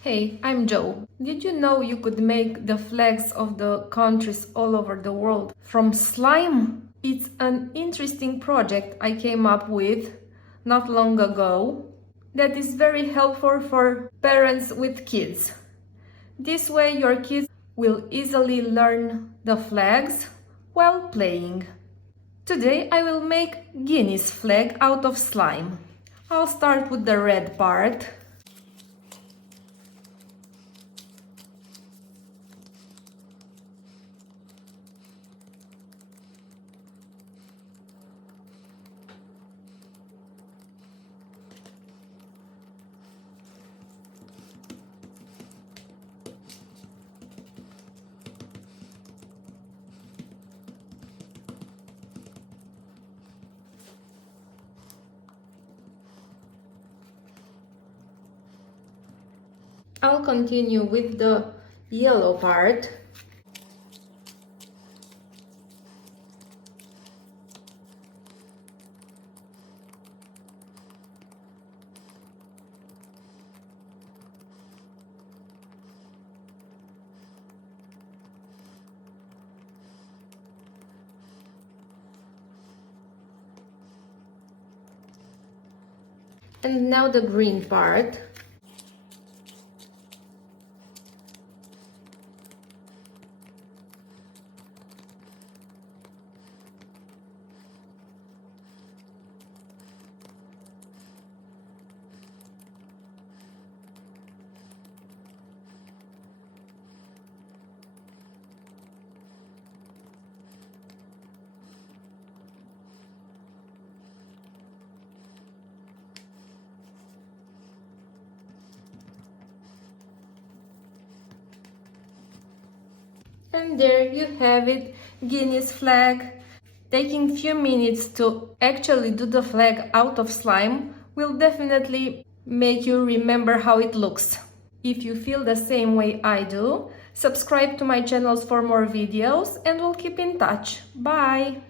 Hey, I'm Joe. Did you know you could make the flags of the countries all over the world from slime? It's an interesting project I came up with not long ago that is very helpful for parents with kids. This way your kids will easily learn the flags while playing. Today I will make Guinea's flag out of slime. I'll start with the red part. I'll continue with the yellow part. And now the green part. And there you have it, Guinea's flag. Taking few minutes to actually do the flag out of slime will definitely make you remember how it looks. If you feel the same way I do, subscribe to my channels for more videos and we'll keep in touch. Bye!